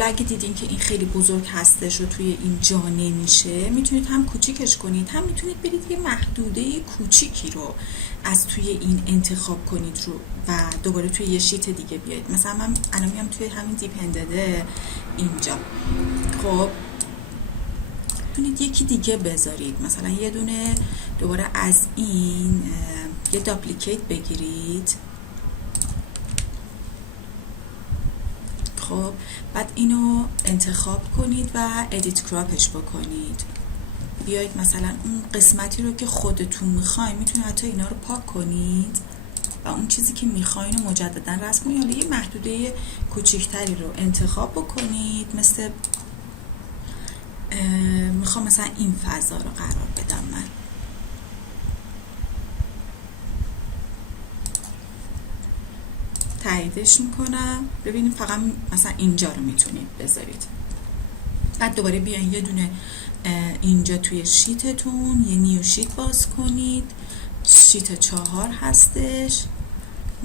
حالا اگه دیدین که این خیلی بزرگ هستش و توی این جا نمیشه، میتونید هم کوچیکش کنید، هم میتونید برید یه محدوده کوچیکی رو از توی این انتخاب کنید رو و دوباره توی یه شیت دیگه بیاید. مثلا من الان میام توی همین دیپندده اینجا، خب میتونید یکی دیگه بذارید، مثلا یه دونه دوباره از این یه داپلیکیت بگیرید، خب بعد اینو انتخاب کنید و ادیت کراپش بکنید، بیایید مثلا اون قسمتی رو که خودتون میخواین میتونید حتی اینا رو پاک کنید و اون چیزی که میخواین رو مجددا رسم کنید، یا یه محدوده کوچیکتری رو انتخاب بکنید. مثل میخوام مثلا این فضا رو قرار بدم، من تاییدش میکنم. ببینید فقط مثلا اینجا رو میتونید بذارید. بعد دوباره بیاین یه دونه اینجا توی شیتتون یه نیو شیت باز کنید، شیت 4 هستش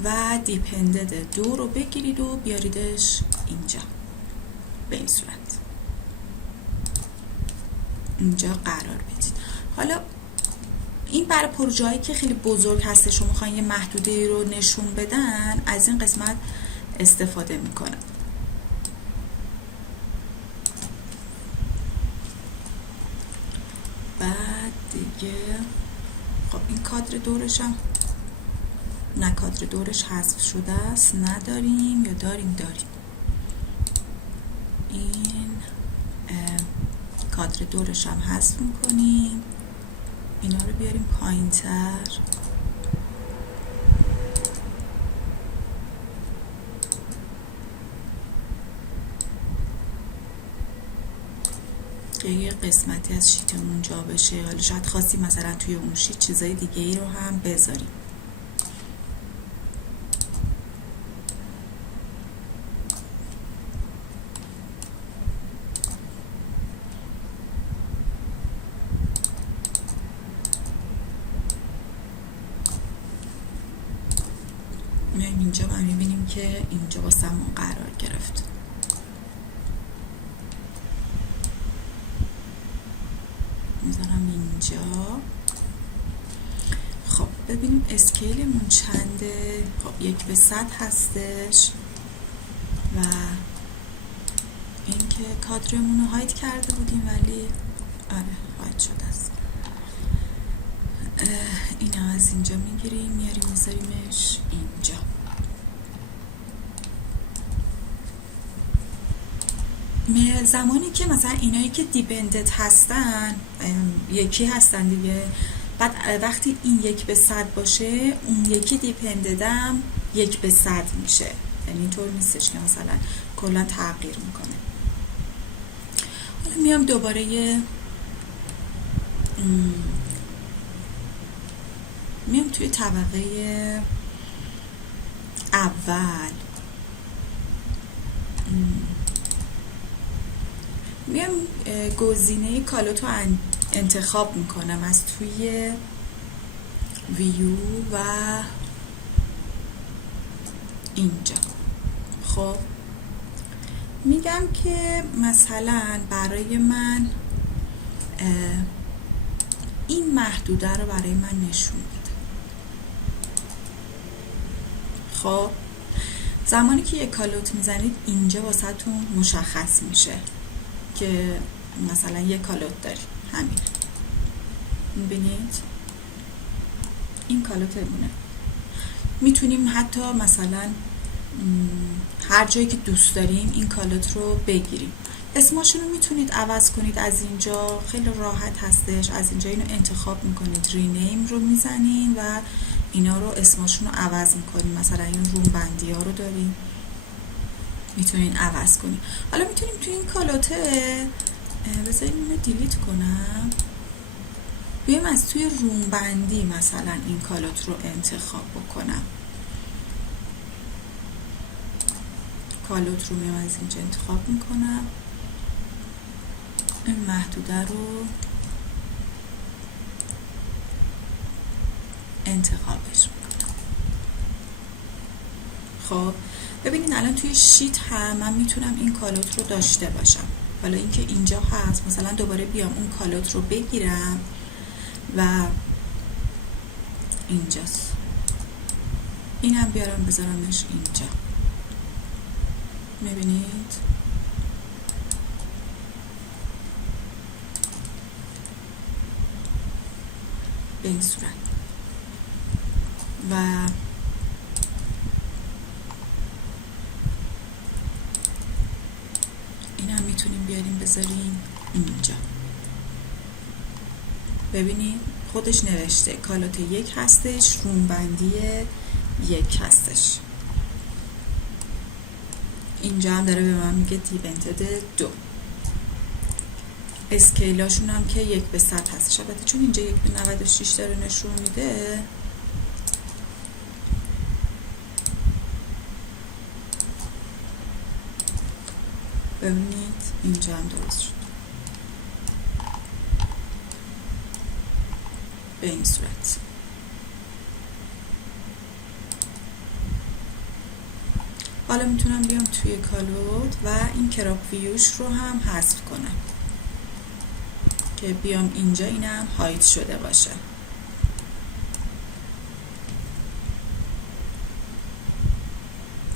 و دیپندد 2 رو بگیرید و بیاریدش اینجا به این صورت، اینجا قرار بدید. حالا این برای پروژه‌ای که خیلی بزرگ هستش و میخواین یه محدوده رو نشون بدن، از این قسمت استفاده میکنم. بعد دیگه خب این کادر دورش هم نه، کادر دورش حذف شده است، نداریم یا داریم؟ این کادر دورش هم حذف میکنیم، اینا رو بیاریم پایین تر. که یه قسمتی از شیتمون جا بشه، حالا شاید خواستی مثلا توی اون شیت چیزای دیگه ای رو هم بذاریم. میایم اینجا و میبینیم که اینجا واسمون قرار گرفت. میذارم اینجا. خب ببینیم اسکیلمون چنده. خب 1:100 هستش و این که کادرمون رو هاید کرده بودیم ولی آره هاید شده است. این از اینجا میگیریم میاریم میذاریمش اینجا. زمانی که مثلا اینایی که دیپندنت هستن یکی هستن دیگه، بعد وقتی این 1:100 باشه اون یکی دیپندنتم 1:100 میشه، یعنی اینطور نیستش که مثلا کلا تغییر میکنه. حالا میام دوباره میام توی طبقه اول میام گزینه کالوت رو انتخاب میکنم از توی ویو و اینجا. خب میگم که مثلا برای من این محدوده رو برای من نشون بده. خب زمانی که یک کالوت میزنید اینجا واسهتون مشخص میشه که مثلا یک کالوت داریم، همین میبینید این کالوتمونه. میتونیم حتی مثلا هر جایی که دوست داریم این کالوت رو بگیریم. اسمشون رو میتونید عوض کنید از اینجا، خیلی راحت هستش. از اینجا اینو انتخاب میکنید، رینیم رو میزنین و اینا رو اسمشون رو عوض میکنید. مثلا این روم بندی ها رو داریم میتونین عوض کنید. حالا میتونیم توی این کالوته بذاریم اینو دیلیت کنم، بیایم از توی روم بندی مثلا این کالوت رو انتخاب بکنم. کالوت رو میام از اینجا انتخاب میکنم، این محدوده رو انتخابش میکنم. خب ببینید الان توی شیت هم من میتونم این کالوت رو داشته باشم. حالا اینکه اینجا هست مثلا دوباره بیام اون کالوت رو بگیرم و اینجاست، اینم بیارم بذارمش اینجا. میبینید به این صورت. و این هم میتونیم بیاریم بذاریم اینجا. ببینید خودش نوشته کالوت 1 هستش، رومبندی 1 هستش. اینجا هم داره به من میگه دیونتد 2. اسکیلاشون هم که 1/100 هستش. البته چون اینجا 1/96 داره نشون میده، ببینید اینجا هم درست شد به این صورت. حالا میتونم بیام توی کالوت و این کراپ ویوش رو هم حذف کنم که بیام اینجا اینم هاید شده باشه.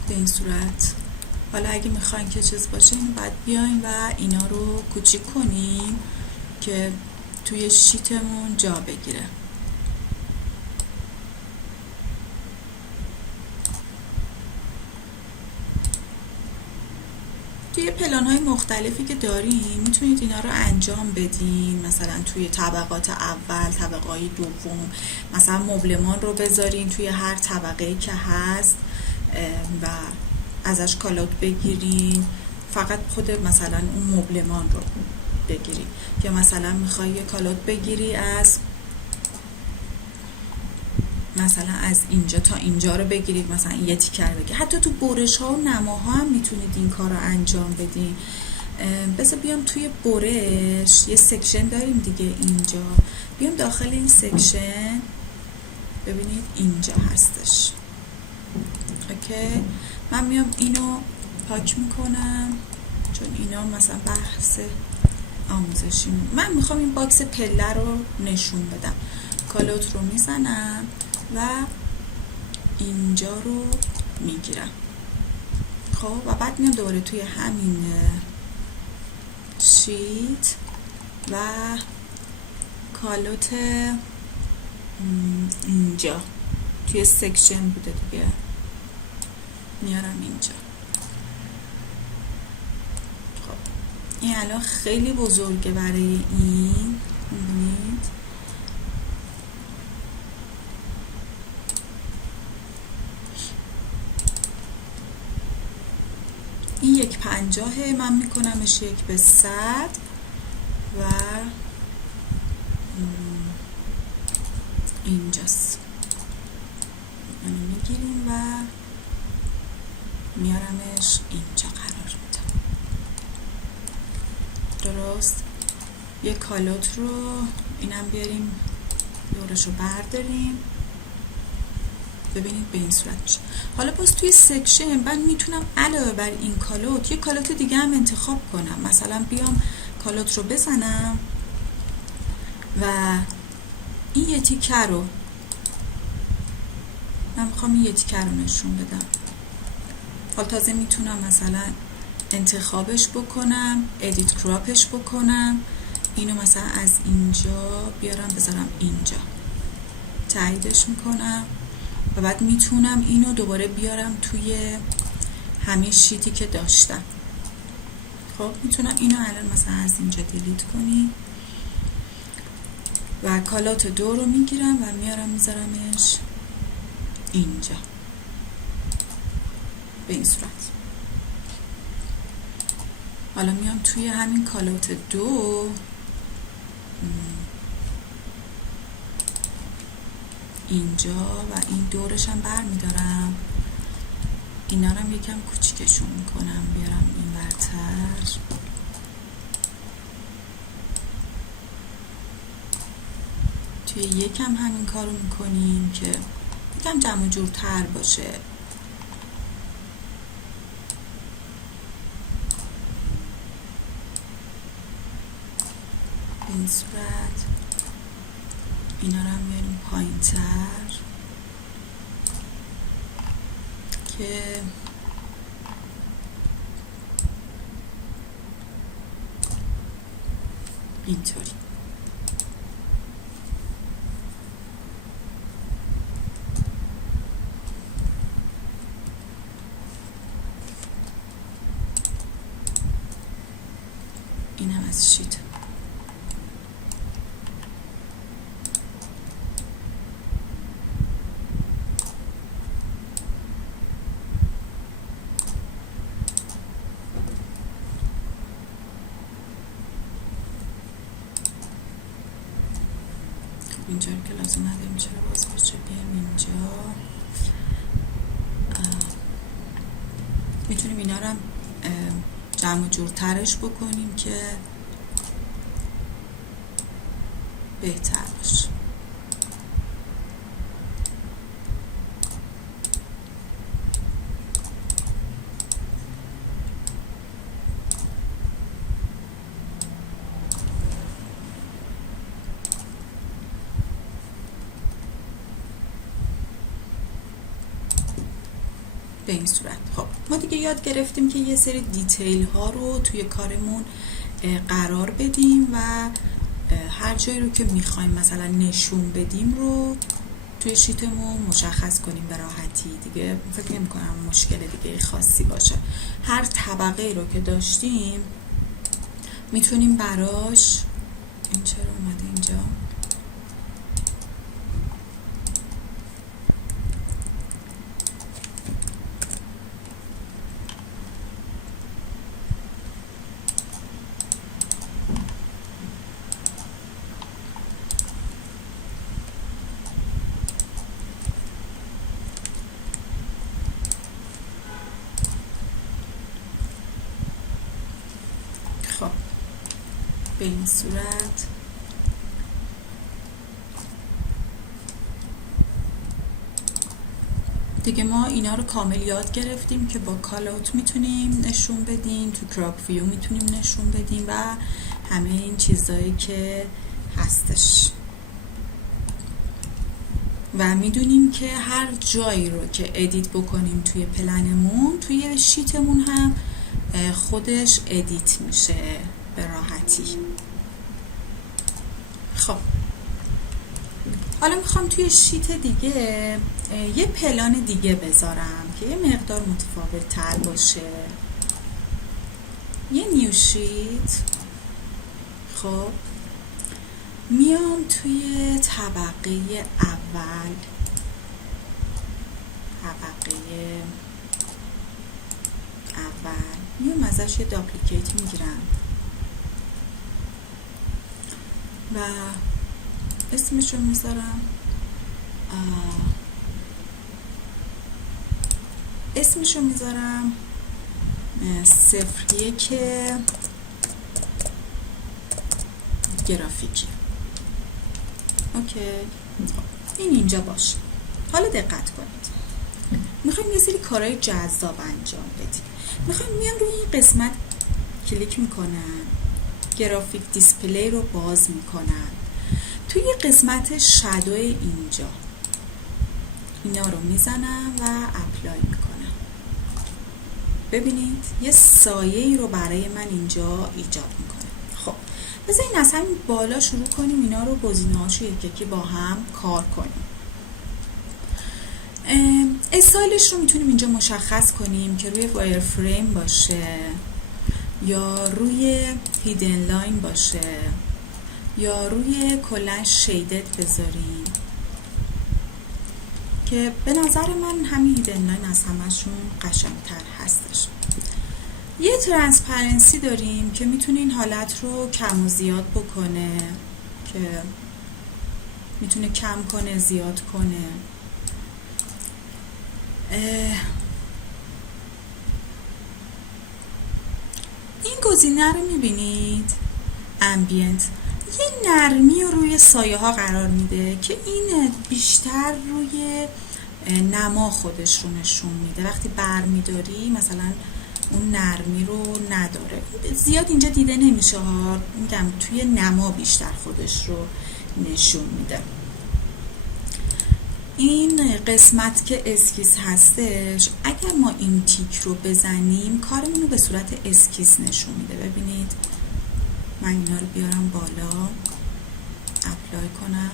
به این صورت. حالا اگه میخواین که چیز باشه اینو باید بیاین و اینا رو کوچیک کنیم که توی شیتمون جا بگیره. توی پلان های مختلفی که داریم میتونید اینا رو انجام بدین. مثلا توی طبقات اول، طبقه های دوم، مثلا مبلمان رو بذارین توی هر طبقه‌ای که هست و ازش کالوت بگیرین، فقط خود مثلا اون مبلمان رو بگیرین. یا مثلا میخوای یه کالوت بگیری از مثلا از اینجا تا اینجا رو بگیرید، مثلا یه تیکر بگیر. حتی تو برش ها و نماها هم میتونید این کار رو انجام بدین. بذار بیام توی برش یه سکشن داریم دیگه اینجا، بیام داخل این سکشن ببینید اینجا هستش. اوکی، من میام اینو پاک میکنم چون اینا مثلا بحث آموزشی. من میخوام این باکس پله رو نشون بدم. کالوت رو میزنم و اینجا رو میگیرم. خب و بعد میام دوباره توی همین شیت و کالوت اینجا توی سکشن بوده دیگه، میارم اینجا. خب این الان خیلی بزرگه برای این، میبینید این 1/50 من میکنمش 1/100 و اینجاست. اینو میگیریم و میارمش اینجا قرار میدم. درست. یه کالوت رو اینم بیاریم دورش رو برداریم، ببینید به این صورت میشه. حالا باز توی سکشن من میتونم علاوه بر این کالوت یه کالوت دیگه هم انتخاب کنم. مثلا بیام کالوت رو بزنم و این یه تیکه رو من میخوام این یه تیکه رو نشون بدم. حالا تازه میتونم مثلا انتخابش بکنم، ادیت کراپش بکنم، اینو مثلا از اینجا بیارم بذارم اینجا، تاییدش میکنم و بعد میتونم اینو دوباره بیارم توی همین شیتی که داشتم. خب میتونم اینو الان مثلا از اینجا دیلیت کنیم و کالوت 2 رو میگیرم و میارم میذارمش اینجا به این صورت. حالا میام توی همین کالوت 2 اینجا و این دورش هم بر میدارم، اینا رو هم یکم کوچیکشون میکنم بیارم این ورتر. توی یکم همین کارو میکنیم که یکم جمع جورتر باشه. به این صورت اینا رو هم میاریم پایین تر که اینطوری. این هم از شیت. اینجا که لازم نداریم، چرا باز بچه بیایم اینجا. میتونیم اینا رو هم جمع جور ترش بکنیم که بهتر باشه. به این صورت. خب ما دیگه یاد گرفتیم که یه سری دیتیل ها رو توی کارمون قرار بدیم و هر جایی رو که میخوایم مثلا نشون بدیم رو توی شیتمون مشخص کنیم به راحتی. دیگه فکر نمی کنم مشکل دیگه خاصی باشه. هر طبقه رو که داشتیم میتونیم براش، این چرا اومده اینجا؟ خب به این صورت دیگه ما اینا رو کامل یاد گرفتیم که با کال اوت میتونیم نشون بدیم، تو کراپ ویو میتونیم نشون بدیم و همه این چیزایی که هستش. و میدونیم که هر جایی رو که ادیت بکنیم توی پلنمون، توی شیتمون هم خودش ادیت میشه به راحتی. خب حالا میخوام توی شیت دیگه یه پلان دیگه بذارم که یه مقدار متفاوت تر باشه. یه نیو شیت. خب میام توی طبقه اول، میام ازش یه داپلیکیت میگیرم و اسمشو میذارم صفر یک گرافیکی. اوکی، این اینجا باشه. حالا دقت کنید، میخوایم یه سری کارهای جذاب انجام بدیم. میخوایم میام روی این قسمت کلیک میکنم، گرافیک دیسپلی رو باز میکنم، توی قسمت شادو اینجا اینا رو میزنم و اپلای میکنم. ببینید یه سایه‌ای رو برای من اینجا ایجاد میکنه. خب بذارین از همین بالا شروع کنیم، اینا رو گزینه‌هاشو یکی با هم کار کنیم. استایلش رو میتونیم اینجا مشخص کنیم که روی وایر فریم باشه یا روی هیدن لاین باشه یا روی کلا شیدد بذاریم، که به نظر من همین هیدن لاین از همشون قشنگتر هستش. یه ترانسپرنسی داریم که میتونه حالت رو کم و زیاد بکنه، که میتونه کم کنه زیاد کنه. این گزینه رو میبینید، امبینت، یه نرمی رو روی سایه ها قرار میده که این بیشتر روی نما خودش رو نشون میده. وقتی بر میداری مثلا اون نرمی رو نداره. زیاد اینجا دیده نمیشه ها، میگم توی نما بیشتر خودش رو نشون میده. این قسمت که اسکیس هستش، اگر ما این تیک رو بزنیم کارمون رو به صورت اسکیس نشون میده. ببینید من اینا رو بیارم بالا، اپلای کنم،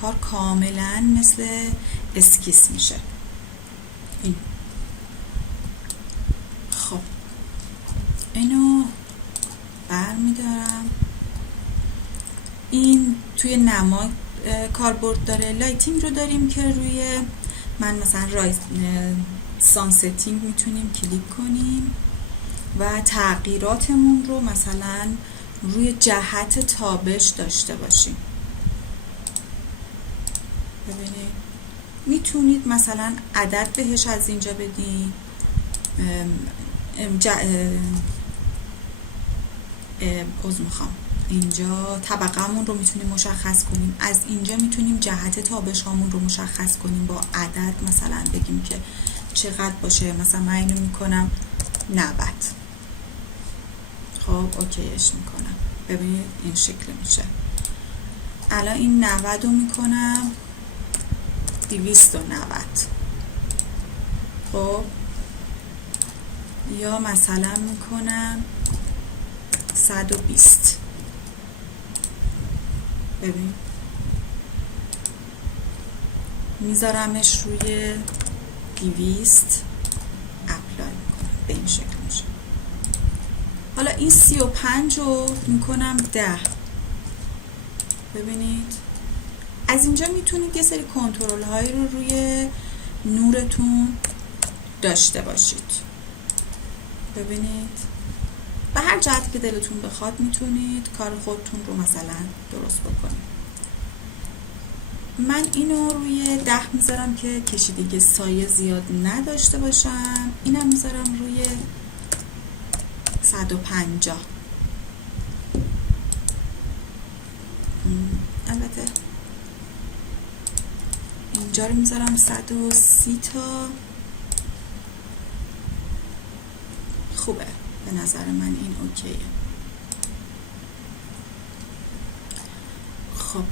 کار کاملا مثل اسکیس میشه. این خب اینو برمیدارم. این توی نما کاربرد داره. لایتینگ رو داریم که روی من مثلا سان ستینگ میتونیم کلیک کنیم و تغییراتمون رو مثلا روی جهت تابش داشته باشیم. ببینید میتونید مثلا عدد بهش از اینجا بدین، اینجا طبقه‌مون رو میتونیم مشخص کنیم، از اینجا میتونیم جهت تابش هامون رو مشخص کنیم با عدد، مثلا بگیم که چقدر باشه. مثلا من اینو میکنم 90. خب اوکیش میکنم. ببینید این شکل میشه. الان این 90 رو میکنم 290. خب یا مثلا میکنم 120. ببین میذارمش روی 200، اپلای میکنم، به این شکل میشه. حالا این 35 رو میکنم 10. ببینید از اینجا میتونید یه سری کنترل هایی رو روی نورتون داشته باشید. ببینید به هر جهتی که دلتون بخواد میتونید کار خودتون رو مثلا درست بکنید. من اینو روی 10 میذارم که کشیدگی سایه زیاد نداشته باشم. اینم میذارم روی 150. البته اینجا رو میذارم 130 تا. خوبه به نظر من این اوکیه. خب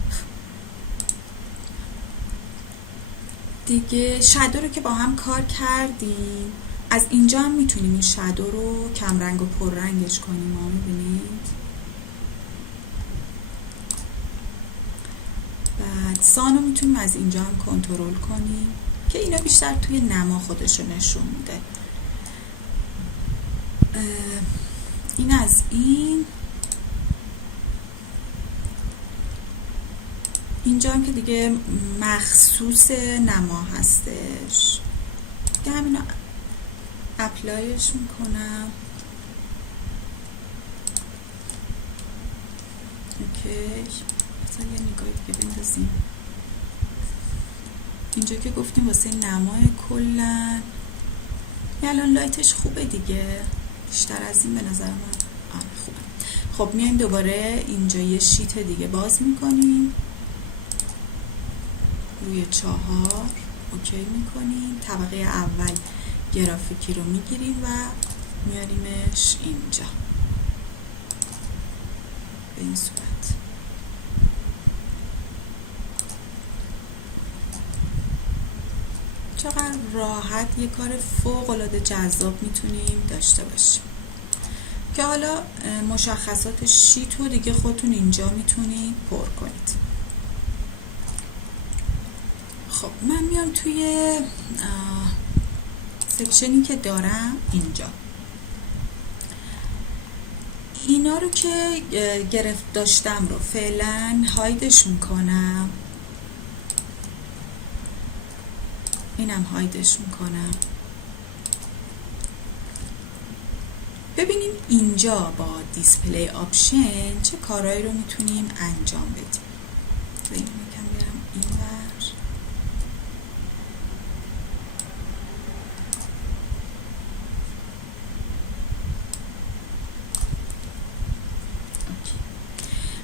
دیگه شادو رو که با هم کار کردیم، از اینجا هم میتونیم این شادو رو کم رنگ و پر رنگش کنیم. ما میبینید بعد سانو میتونیم از اینجا هم کنترل کنیم که اینا بیشتر توی نما خودش رو نشون میده. این از این. اینجا هم که دیگه مخصوص نما هستش که همینا اپلایش میکنم. اوکی مثلا یه نگاهی دیگه بندازیم. اینجا که گفتیم واسه نمای کلن الان لایتش خوبه دیگه، بیشتر از این به نظر من خوبه. خب میایم دوباره اینجا یه شیت دیگه باز میکنیم، روی 4 اوکی میکنیم. طبقه اول گرافیکی رو میگیریم و میاریمش اینجا به این صورت. چقدر راحت یه کار فوق العاده جذاب میتونیم داشته باشیم که حالا مشخصات شیت رو دیگه خودتون اینجا میتونید پر کنید. خب من میام توی سکشنی که دارم اینجا، اینا رو که گرفت داشتم رو فعلا هایدش میکنم. اینم هایدش میکنم. ببینیم اینجا با دیسپلی آپشن چه کارهایی رو میتونیم انجام بدیم. اینو میگم بیارم اینور.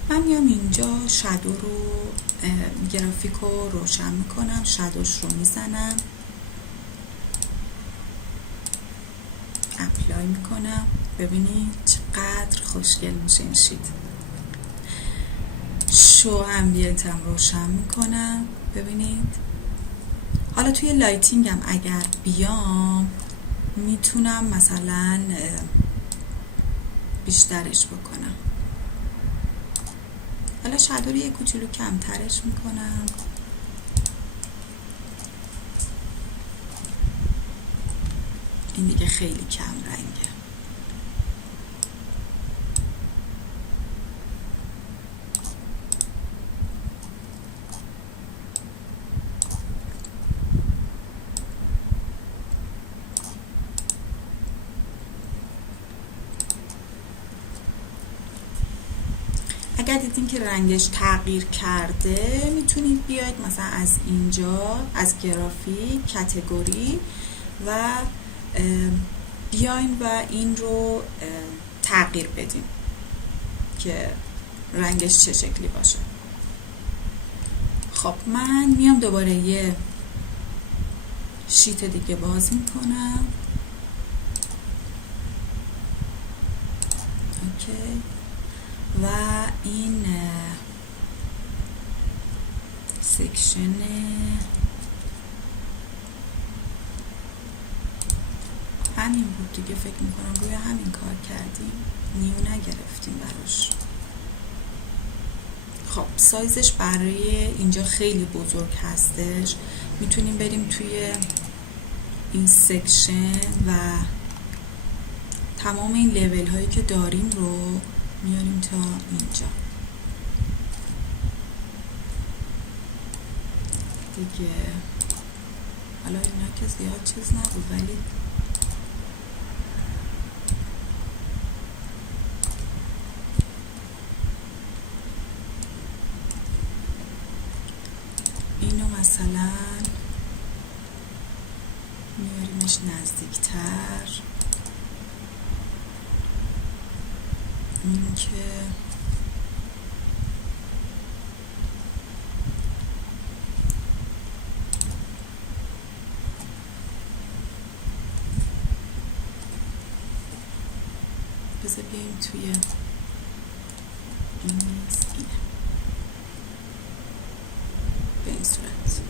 من میام اینجا شادو رو گرافیک رو روشن میکنم، شادوش رو میزنم، اپلای اپلای میکنم. ببینید چقدر خوشگل میشه این شیت. شو امبینت هم روشن میکنم. ببینید حالا توی لایتینگ هم اگر بیام میتونم مثلا بیشترش بکنم. حالا شادو رو یه کوچولو کمترش میکنم. این دیگه خیلی کم رنگه. اگر دیدین که رنگش تغییر کرده میتونید بیاید مثلا از اینجا از گرافیک کاتگوری و بیاین و این رو تغییر بدین که رنگش چه شکلی باشه. خب من میام دوباره یه شیت دیگه باز میکنم. اوکی و این سکشن همین بود دیگه. فکر میکنم روی همین کار کردیم، نیو نگرفتیم براش. خب سایزش برای اینجا خیلی بزرگ هستش. میتونیم بریم توی این سکشن و تمام این لیول هایی که داریم رو میاریم تا اینجا دیگه. حالا اینا که زیاد چیز نبود ولی اینو مثلا میاریمش نزدیکتر. این که بذار بیاییم توی این نیست، اینه به این صورت.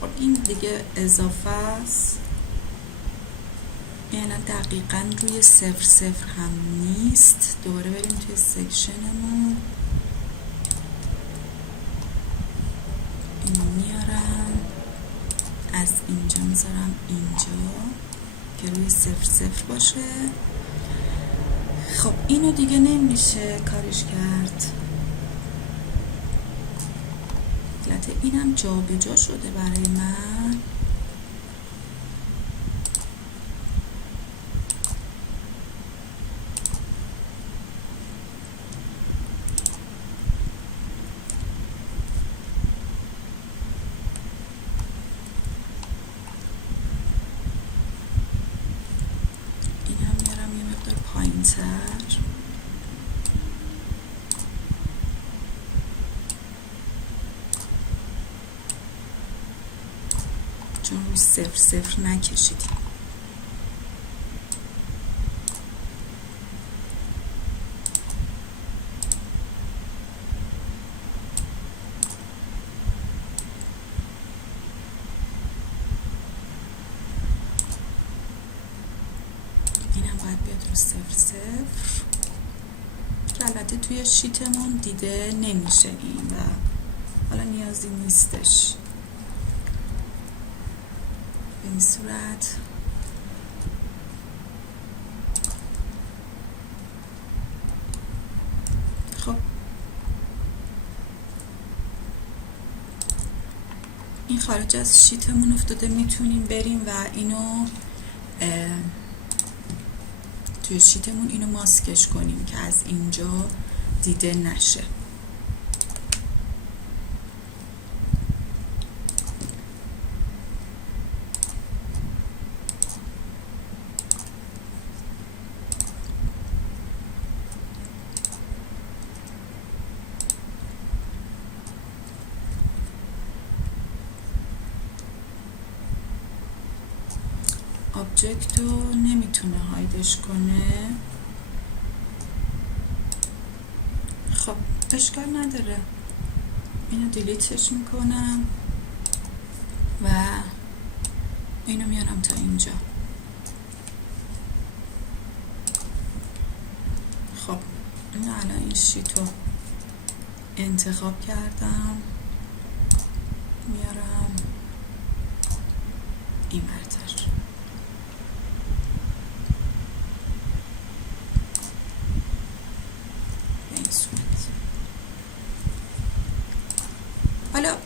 خب این دیگه اضافه است. یعنی دقیقا روی 0 هم نیست. دوباره بریم توی سکشنمون، اینو میارم از اینجا میذارم اینجا که روی 0 باشه. خب اینو دیگه نمیشه کارش کرد. البته اینم جا به جا شده برای من. چون روی 0 نکشیدیم. اینم باید بیاد رو 0 که البته توی شیتمون دیده نمیشه این و حالا نیازی نیستش. به این صورت خب این خارج از شیتمون افتاده. میتونیم بریم و اینو توی شیتمون اینو ماسکش کنیم که از اینجا دیده نشه. آبجکت رو نمیتونه هایدش کنه. خب اشکال نداره، اینو دیلیتش میکنم و اینو میارم تا اینجا. خب اینو الان این شیت رو انتخاب کردم، میارم این برتر. به این صورت. حالا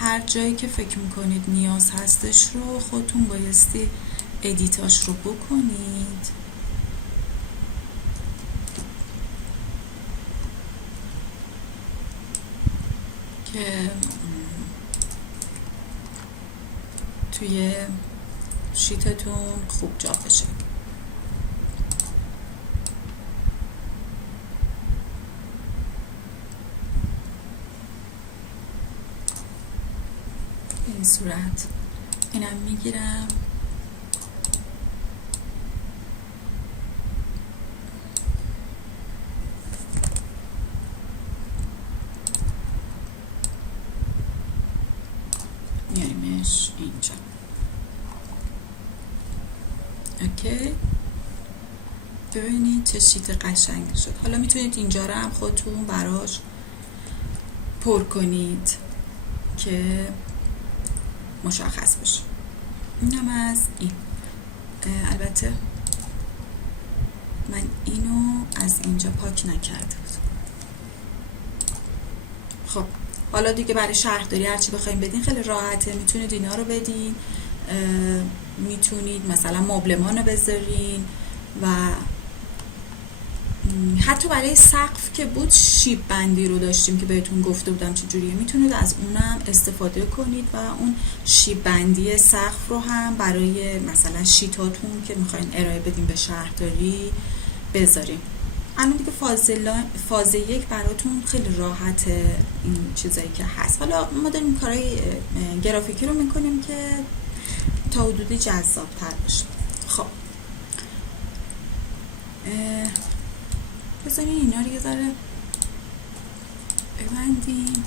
هر جایی که فکر میکنید نیاز هستش رو خودتون بایستی ادیتاش رو بکنید. که توی شیتتون خوب جا بشه. به این صورت اینم میگیرم، میاریمش اینجا. اوکی، ببینید چه شیت قشنگ شد. حالا میتونید اینجا رو هم خودتون براش پر کنید که مشخص بشه. اینم از این. البته من اینو از اینجا پاک نکرده بود. خب حالا دیگه برای شهرداری هرچی بخوایم بدین خیلی راحته، میتونید اینا رو بدین، میتونید مثلا مبلمان رو بذارین و حتی برای سقف که بود شیب بندی رو داشتیم که بهتون گفته بودم چجوریه، میتونید از اونم استفاده کنید و اون شیب بندی سقف رو هم برای مثلا شیتاتون که میخواین ارائه بدین به شهرداری بذاریم. الان دیگه فاز 1 براتون خیلی راحته این چیزایی که هست. حالا ما داریم کارهای گرافیکی رو میکنیم که تا حدودی جذاب تر بشه. خب بذارین اینا رو یه ذره ببندیم.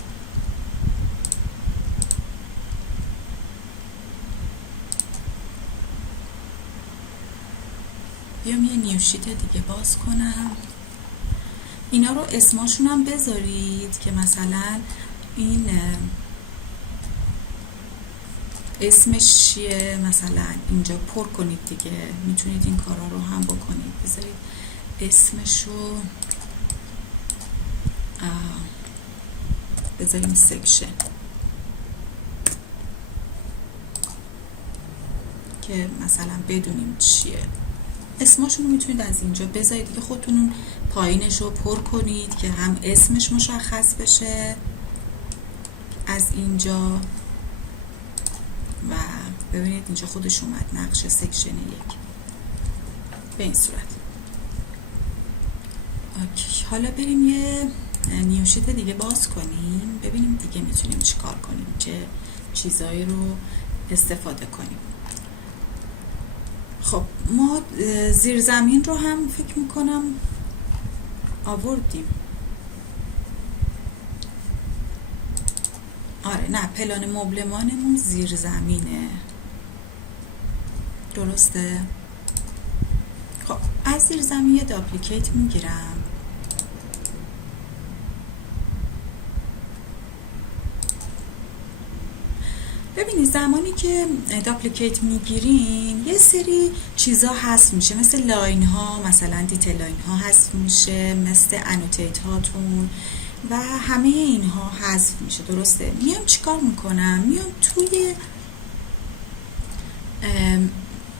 بیام یه نیو شیت دیگه باز کنم. اینا رو اسماشون هم بذارید که مثلا این اسمش چیه، مثلا اینجا پر کنید دیگه. میتونید این کارا رو هم بکنید. بذارید اسمشو بذاریم سکشن که مثلا بدونیم چیه. اسمشون رو میتونید از اینجا بذارید دیگه، خودتون پایینش رو پر کنید که هم اسمش مشخص بشه از اینجا و ببینید اینجا خودش اومد نقش سکشن 1 به این صورت. اوکی، حالا بریم یه نیو شیت دیگه باز کنیم ببینیم دیگه میتونیم چی کار کنیم، چه چیزایی رو استفاده کنیم. خب ما زیرزمین رو هم فکر میکنم آوردیم. آره نه، پلان مبلمانمون زیرزمینه، درسته؟ خب از زیرزمین یه داپلیکیت میگیرم، ببینید زمانی که داپلیکیت میگیرین یه سری چیزا حذف میشه، مثل لاین ها، مثلا دیتیل لاین ها حذف میشه، مثل انوتیت هاتون و همه اینها حذف میشه، درسته؟ میام چیکار میکنم؟ میام توی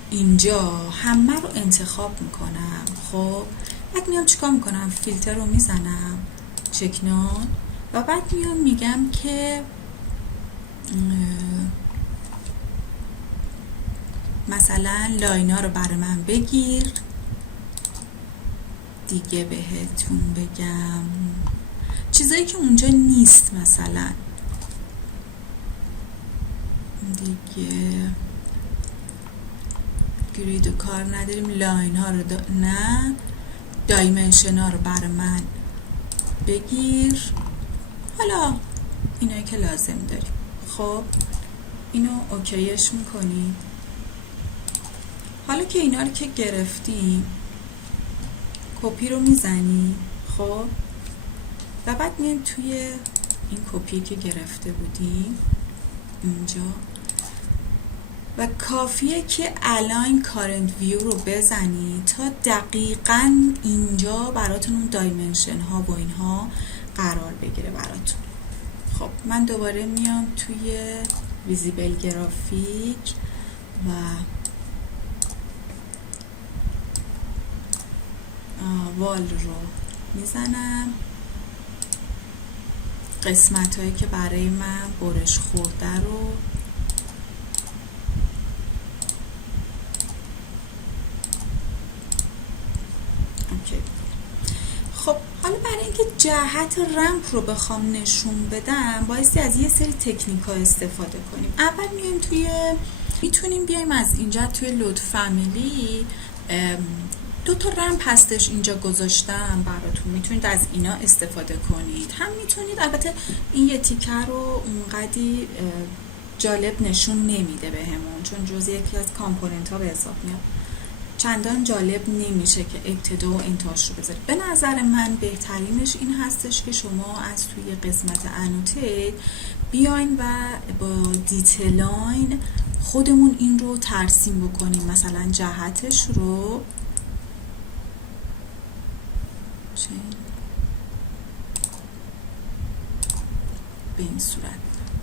اینجا همه رو انتخاب میکنم. خب بعد میام چیکار میکنم؟ فیلتر رو میزنم، چک نون، و بعد میام میگم که مثلا لاینا رو برای من بگیر دیگه، بهتون بگم چیزایی که اونجا نیست، مثلا دیگه گرید و کار نداریم، لاین ها رو نه، دایمنشن ها رو برای من بگیر. حالا اینایی که لازم داریم. خب اینو اوکیش میکنیم. حالا که اینا رو که گرفتیم کپی رو میزنیم. خب و بعد میایم توی این کپی که گرفته بودیم اینجا و کافیه که الاین کارنت ویو رو بزنی تا دقیقاً اینجا براتون اون دایمنشن ها و اینها قرار بگیره براتون. خب من دوباره میام توی ویزیبل گرافیک و وال رو میزنم، قسمت هایی که برای من برش خورده رو اوکی. خب حالا برای اینکه جهت رمپ رو بخوام نشون بدم بایستی از یه سری تکنیک ها استفاده کنیم. اول میتونیم بیایم از اینجا توی لود فامیلی دو تا رمپ هستش اینجا گذاشتم براتون، میتونید از اینا استفاده کنید. هم میتونید، البته این یه تیکر رو اونقدی جالب نشون نمیده بهمون چون جز یکی از کامپوننت ها به حساب میاد، چندان جالب نمیشه که ابتدا و انتهاش رو بذارید. به نظر من بهترینش این هستش که شما از توی قسمت انوتیت بیاین و با دیتیلاین خودمون این رو ترسیم بکنیم. مثلا جهتش رو به این صورت.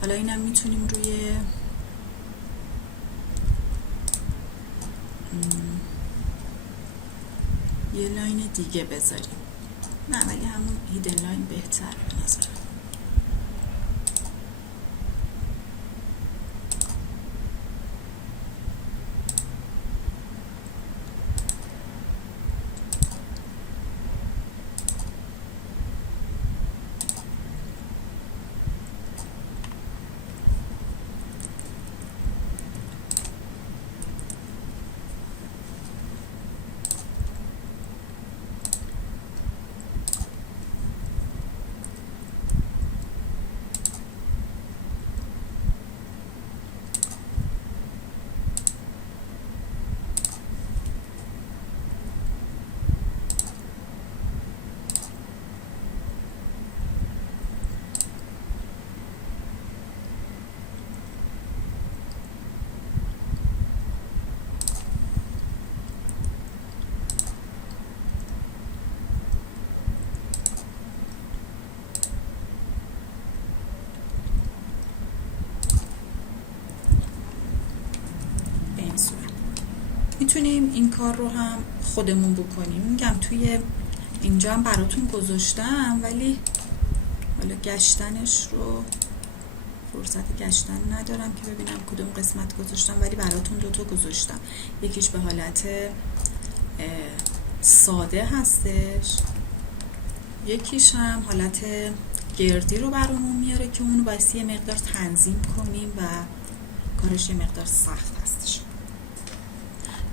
حالا اینم میتونیم روی یه لاین دیگه بذاریم. نه ولی همون هیدن لاین بهتره به نظر. میتونیم این کار رو هم خودمون بکنیم. میگم توی اینجا هم براتون گذاشتم ولی حالا گشتنش رو فرصت گشتن ندارم که ببینم کدوم قسمت گذاشتم، ولی براتون دوتا گذاشتم. یکیش به حالت ساده هستش، یکیش هم حالت گردی رو برامون میاره که اونو باید یه مقدار تنظیم کنیم و کارش یه مقدار سخت هستش.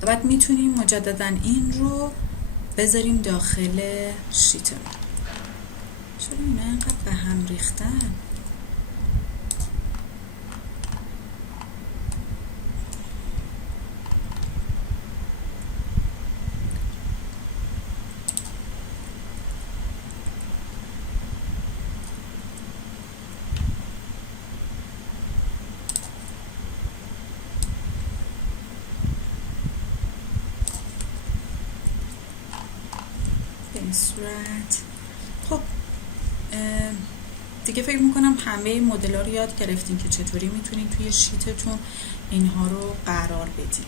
و بعد میتونیم مجددا این رو بذاریم داخل شیتمون. چرا اینا اینقدر به هم ریختن؟ این صورت. خب دیگه فکر میکنم همه مدل ها رو یاد گرفتین که چطوری میتونین توی شیتتون اینها رو قرار بدین.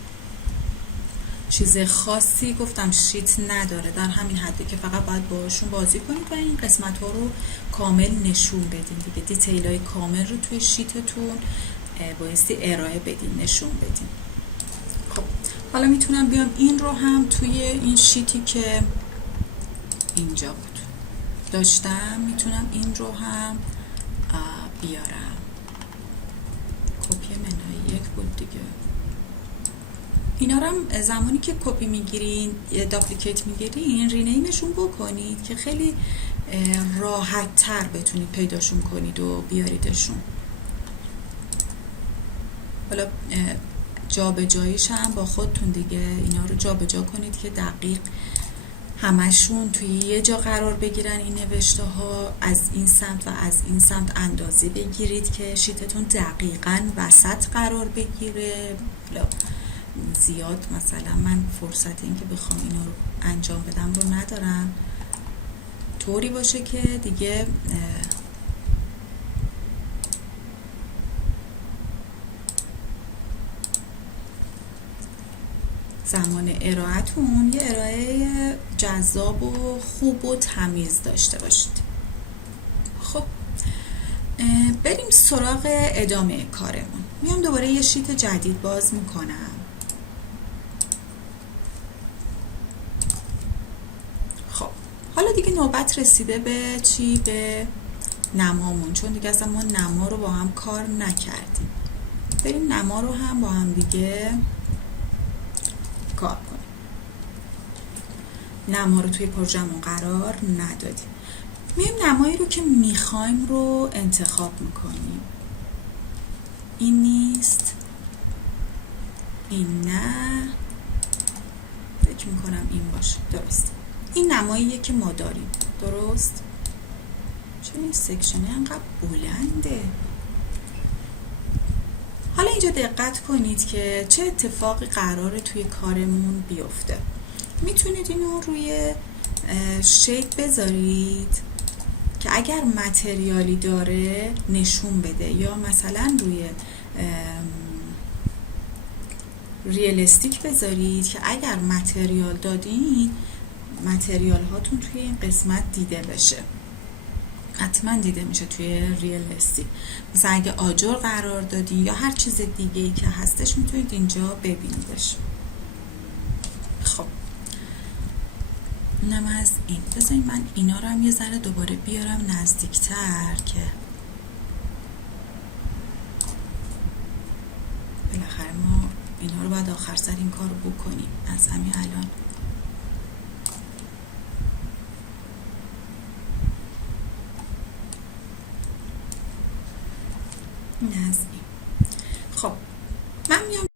چیز خاصی گفتم شیت نداره، در همین حده که فقط باید باشون بازی کنید و این قسمت ها رو کامل نشون بدین دیگه. دیتیل های کامل رو توی شیتتون بایستی ارائه بدین، نشون بدین. خب حالا میتونم بیام این رو هم توی این شیتی که اینجا بود داشتم، میتونم این رو هم بیارم. کپی منهای یک بود دیگه. اینا رو هم زمانی که کپی میگیرین، داپلیکیت میگیرین، رینیمشون بکنید که خیلی راحت تر بتونید پیداشون کنید و بیاریدشون. حالا جابجاییش هم با خودتون دیگه، اینا رو جابجا کنید که دقیق همشون توی یه جا قرار بگیرن. این نوشته ها از این سمت و از این سمت اندازه بگیرید که شیتتون دقیقاً وسط قرار بگیره. زیاد مثلا من فرصت این که بخوام اینا رو انجام بدم رو ندارم، طوری باشه که دیگه زمان ارائهتون یه ارائه جذاب و خوب و تمیز داشته باشید. خب بریم سراغ ادامه کارمون. میام دوباره یه شیت جدید باز میکنم. خب حالا دیگه نوبت رسیده به چی؟ به نمامون، چون دیگه اصلا ما نما رو با هم کار نکردیم. بریم نما رو هم با هم دیگه کار کنیم. نما رو توی پروژمون قرار ندادیم. میایم نمایی رو که میخوایم رو انتخاب میکنیم. این نیست، این نه، فکر میکنم این باشه. درست، این نماییه که ما داریم. درست؟ چون این سکشنه انقدر بلنده. حالا اینجا دقت کنید که چه اتفاقی قراره توی کارمون بیفته. میتونید اینو روی شیپ بذارید که اگر متریالی داره نشون بده، یا مثلا روی ریالستیک بذارید که اگر متریال دادین متریال هاتون توی این قسمت دیده بشه. حتما دیده میشه توی ریالستیک. مثلا اگه آجر قرار دادین یا هر چیز دیگه ای که هستش میتونید اینجا ببینیدش. خب اینم از این. بذارید من اینا رو هم یه ذره دوباره بیارم نزدیکتر که بالاخره ما اینا رو بعد آخر سر این کار رو بکنیم. از همین الان این از این. خب من میام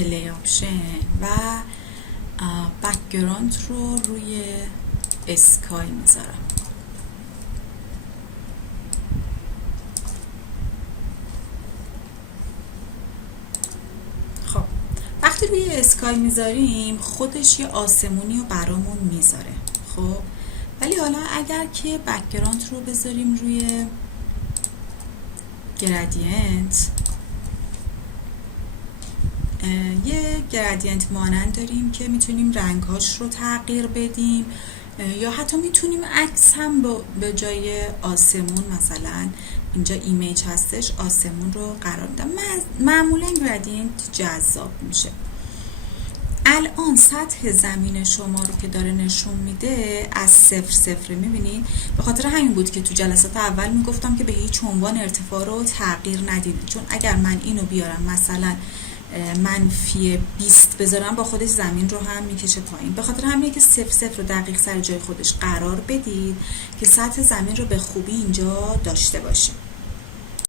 پلی آپشن و بکگراند رو روی اسکای میذارم. خب وقتی روی اسکای میذاریم خودش یه آسمونی رو برامون میذاره. خب ولی حالا اگر که بکگراند رو بذاریم روی گرادینت، یه گرادینت مانند داریم که میتونیم رنگهاش رو تغییر بدیم یا حتی میتونیم عکس هم به جای آسمون، مثلا اینجا ایمیج هستش، آسمون رو قرار میدم. معمولا گرادینت جذاب میشه. الان سطح زمین شما رو که داره نشون میده از 0 میبینید. به خاطر همین بود که تو جلسات اول میگفتم که به هیچ عنوان ارتفاع رو تغییر ندید، چون اگر من اینو بیارم مثلا -20 بذارم با خودش زمین رو هم میکشه پایین. به خاطر همینه که 0 رو دقیق سر جای خودش قرار بدید که سطح زمین رو به خوبی اینجا داشته باشیم.